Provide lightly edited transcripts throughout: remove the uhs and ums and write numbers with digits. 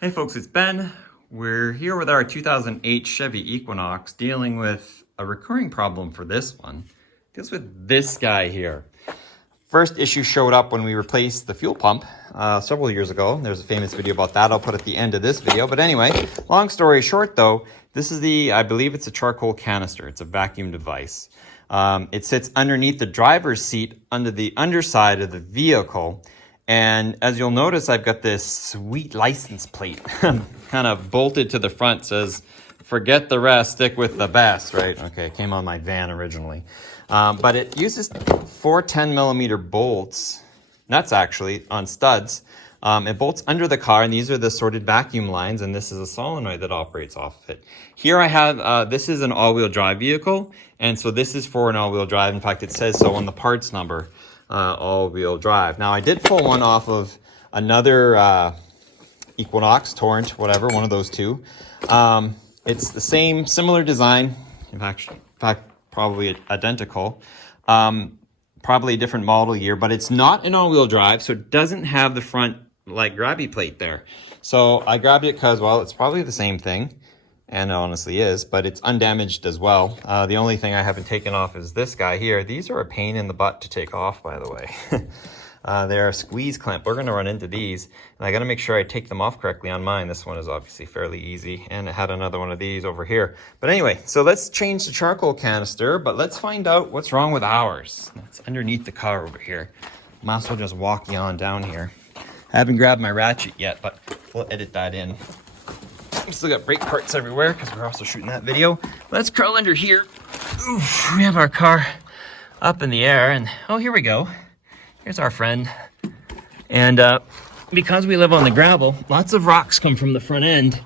Hey folks, it's Ben. We're here with our 2008 Chevy Equinox dealing with a recurring problem for this one. It deals with this guy here. First issue showed up when we replaced the fuel pump several years ago. There's a famous video about that I'll put at the end of this video. But anyway, long story short though, this is I believe it's a charcoal canister. It's a vacuum device. It sits underneath the driver's seat under the underside of the vehicle. And as you'll notice, I've got this sweet license plate kind of bolted to the front. Says, forget the rest, stick with the best, right? Okay, it came on my van originally. But it uses 4 10-millimeter bolts, nuts actually, on studs. It bolts under the car, and these are the sorted vacuum lines, and this is a solenoid that operates off of it. Here I have, this is an all-wheel drive vehicle, and so this is for an all-wheel drive. In fact, it says so on the parts number. All-wheel drive. Now I did pull one off of another Equinox, Torrent, whatever, one of those two. It's the same, similar design, in fact probably identical, probably a different model year, but it's not an all-wheel drive, so it doesn't have the front like grabby plate there. So I grabbed it because, well, it's probably the same thing, and it honestly is, but it's undamaged as well. The only thing I haven't taken off is this guy here. These are a pain in the butt to take off, by the way. They're a squeeze clamp. We're gonna run into these, and I gotta make sure I take them off correctly on mine. This one is obviously fairly easy, and it had another one of these over here. But anyway, so let's change the charcoal canister, but let's find out what's wrong with ours. It's underneath the car over here. Might as well just walk you on down here. I haven't grabbed my ratchet yet, but we'll edit that in. We still got brake parts everywhere because we're also shooting that video. Let's crawl under here. Oof, we have our car up in the air, and oh, here we go. Here's our friend. And because we live on the gravel, lots of rocks come from the front end.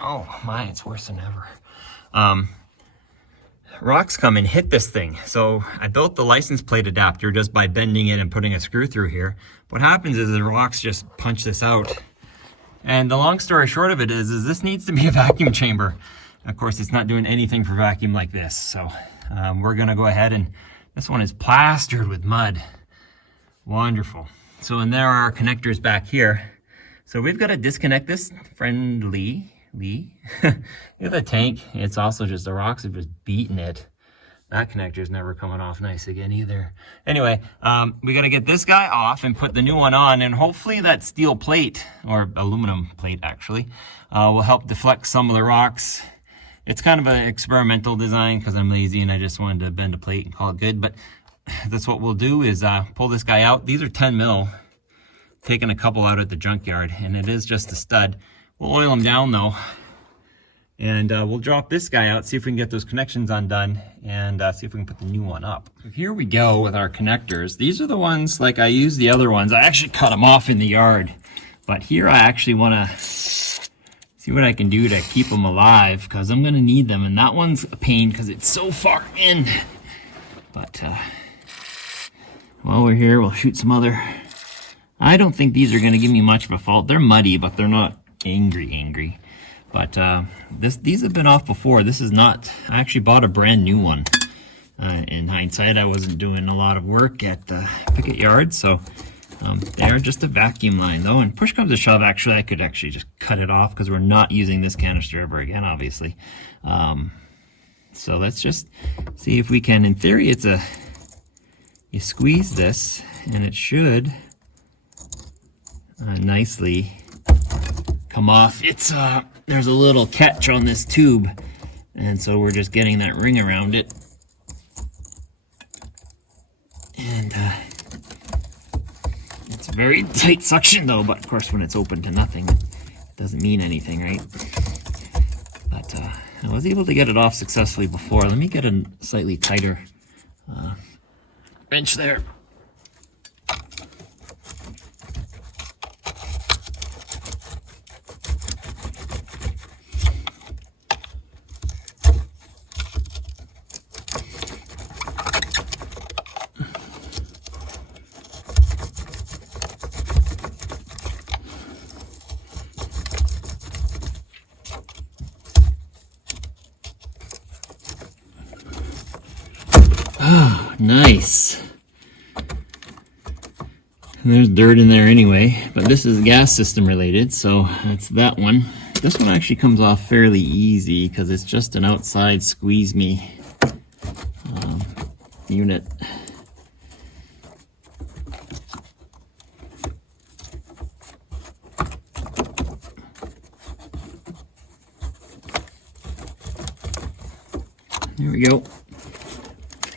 Oh my, it's worse than ever. Rocks come and hit this thing. So I built the license plate adapter just by bending it and putting a screw through here. What happens is the rocks just punch this out. And the long story short of it is this needs to be a vacuum chamber. Of course, it's not doing anything for vacuum like this. So we're gonna go ahead, and this one is plastered with mud. Wonderful. So, and there are our connectors back here. So we've got to disconnect this friendly. Look at the tank. It's also just the rocks have just beaten it. That connector's never coming off nice again either. Anyway, we got to get this guy off and put the new one on, and hopefully that steel plate, or aluminum plate actually, will help deflect some of the rocks. It's kind of an experimental design because I'm lazy and I just wanted to bend a plate and call it good, but that's what we'll do is pull this guy out. These are 10 mil, taking a couple out at the junkyard, and it is just a stud. We'll oil them down though, and we'll drop this guy out, see if we can get those connections undone, and see if we can put the new one up. So here we go with our connectors. These are the ones, like I used the other ones. I actually cut them off in the yard, but here I actually want to see what I can do to keep them alive, because I'm going to need them, and that one's a pain because it's so far in. But while we're here, we'll shoot some other. I don't think these are going to give me much of a fault. They're muddy, but they're not angry. But these have been off before. This is not, I actually bought a brand new one. In hindsight, I wasn't doing a lot of work at the picket yard, so they are just a vacuum line though. And push comes to shove, actually, I could actually just cut it off because we're not using this canister ever again, obviously. So let's just see if we can. In theory, it's you squeeze this and it should nicely come off. It's there's a little catch on this tube, and so we're just getting that ring around it. And it's a very tight suction though, but of course when it's open to nothing, it doesn't mean anything, right? But I was able to get it off successfully before. Let me get a slightly tighter wrench there. Oh, nice. There's dirt in there anyway, but this is gas system related, so that's that one. This one actually comes off fairly easy because it's just an outside squeeze me unit. There we go.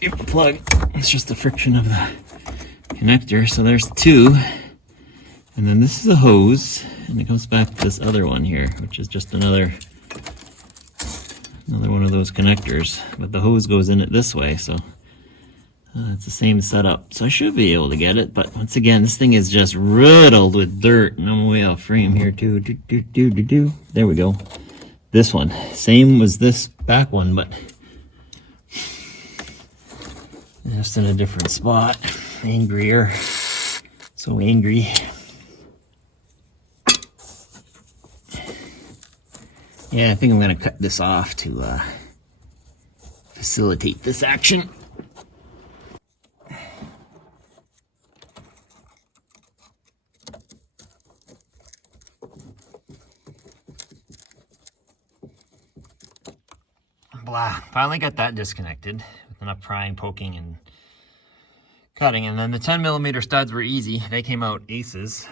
Give the plug. It's just the friction of the connector. So there's two. And then this is a hose. And it comes back to this other one here, which is just another one of those connectors. But the hose goes in it this way, so it's the same setup. So I should be able to get it. But once again, this thing is just riddled with dirt. And I'm way off frame here too. There we go. This one. Same as this back one, but just in a different spot. Angrier. So angry. Yeah, I think I'm going to cut this off to facilitate this action. Blah. Finally got that disconnected with enough prying, poking, and cutting. And then the 10mm studs were easy. They came out aces.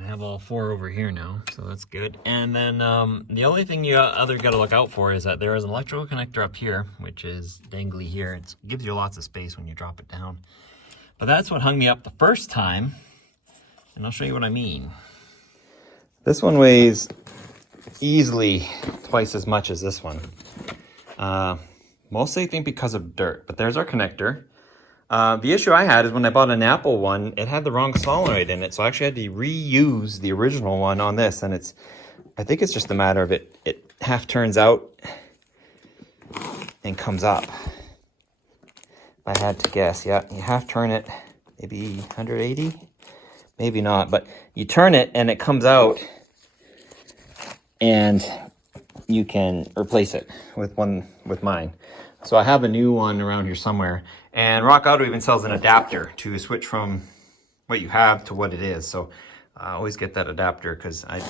I have all four over here now, so that's good. And then the only thing you got to look out for is that there is an electrical connector up here, which is dangly here. It gives you lots of space when you drop it down. But that's what hung me up the first time, and I'll show you what I mean. This one weighs easily twice as much as this one. Mostly I think because of dirt, but there's our connector. The issue I had is when I bought an Apple one, it had the wrong solenoid in it, so I actually had to reuse the original one on this, and I think it's just a matter of it half turns out and comes up. If I had to guess, yeah, you half turn it, maybe 180, maybe not, but you turn it and it comes out, and you can replace it with mine. So I have a new one around here somewhere. And Rock Auto even sells an adapter to switch from what you have to what it is. So I always get that adapter because I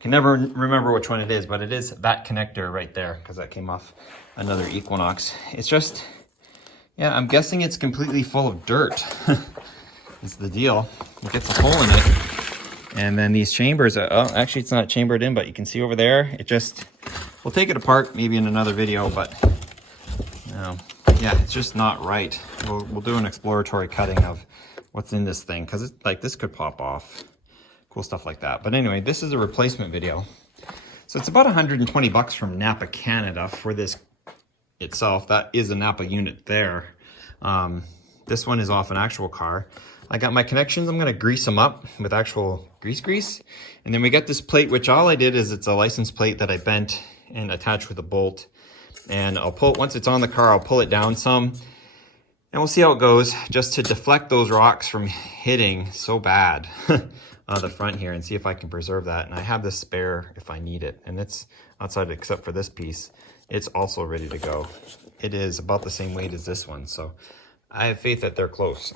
can never remember which one it is, but it is that connector right there because that came off another Equinox. It's just, yeah, I'm guessing it's completely full of dirt. It's the deal. It gets a hole in it. And then these chambers, actually it's not chambered in, but you can see over there, we'll take it apart maybe in another video, but yeah, it's just not right. We'll do an exploratory cutting of what's in this thing because it's like this could pop off. Cool stuff like that. But anyway, this is a replacement video. So it's about 120 bucks from Napa, Canada for this itself. That is a Napa unit there. This one is off an actual car. I got my connections. I'm going to grease them up with actual grease. And then we got this plate, which all I did is it's a license plate that I bent and attached with a bolt. And I'll pull it, once it's on the car, I'll pull it down some and we'll see how it goes just to deflect those rocks from hitting so bad on the front here and see if I can preserve that. And I have this spare if I need it. And it's outside except for this piece. It's also ready to go. It is about the same weight as this one. So I have faith that they're close.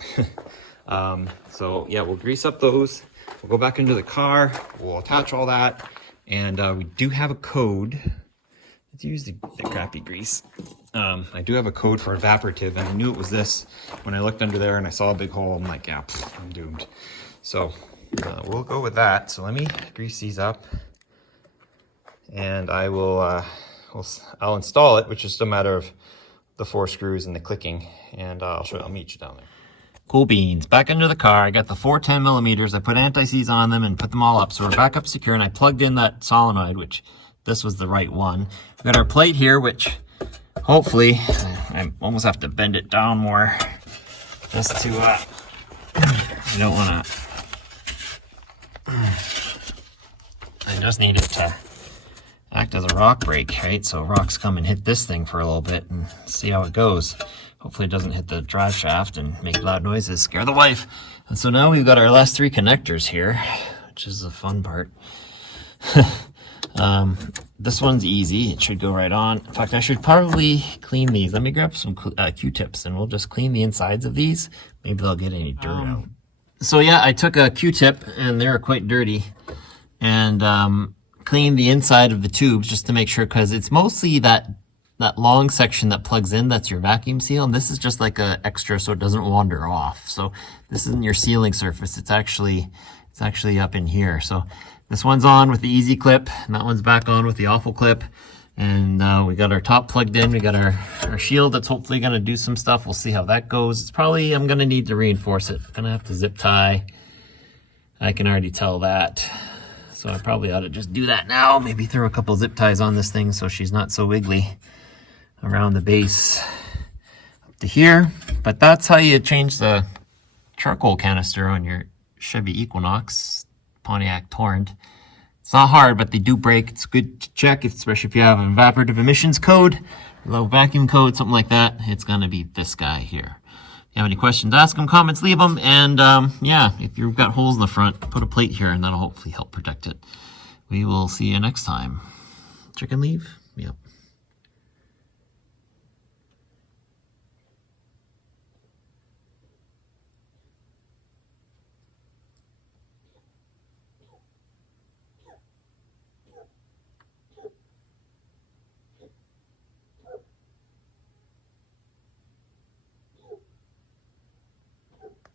So yeah, we'll grease up those. We'll go back into the car. We'll attach all that. And we do have a code. Let's use the crappy grease. I do have a code for evaporative, and I knew it was this when I looked under there and I saw a big hole. I'm like, yeah, I'm doomed. So we'll go with that. So let me grease these up, and I will I'll install it, which is just a matter of the 4 screws and the clicking, and I'll meet you down there. Cool beans. Back into the car. I got the 4 10mm. I put anti-seize on them and put them all up, so we're back up secure. And I plugged in that solenoid, which this was the right one. We've got our plate here, which hopefully, I almost have to bend it down more just to, I don't want to, I just need it to act as a rock brake, right? So rocks come and hit this thing for a little bit and see how it goes. Hopefully it doesn't hit the drive shaft and make loud noises, scare the wife. And so now we've got our last 3 connectors here, which is the fun part. This one's easy. It should go right on. In fact, I should probably clean these. Let me grab some Q-tips and we'll just clean the insides of these. Maybe they'll get any dirt out. So yeah, I took a Q-tip, and they were quite dirty, and cleaned the inside of the tubes just to make sure, because it's mostly that long section that plugs in, that's your vacuum seal, and this is just like a extra so it doesn't wander off. So this isn't your sealing surface, it's actually up in here. So this one's on with the easy clip, and that one's back on with the awful clip. And we got our top plugged in, we got our shield that's hopefully going to do some stuff. We'll see how that goes. It's probably, I'm going to need to reinforce it. I'm going to have to zip tie. I can already tell that. So I probably ought to just do that now. Maybe throw a couple zip ties on this thing so she's not so wiggly around the base up to here. But that's how you change the charcoal canister on your Chevy Equinox, Pontiac Torrent. It's not hard, but they do break. It's good to check, especially if you have an evaporative emissions code, low vacuum code, something like that. It's going to be this guy here. If you have any questions, ask them, comments, leave them. And yeah, if you've got holes in the front, put a plate here, and that'll hopefully help protect it. We will see you next time. Chicken leave? Yep.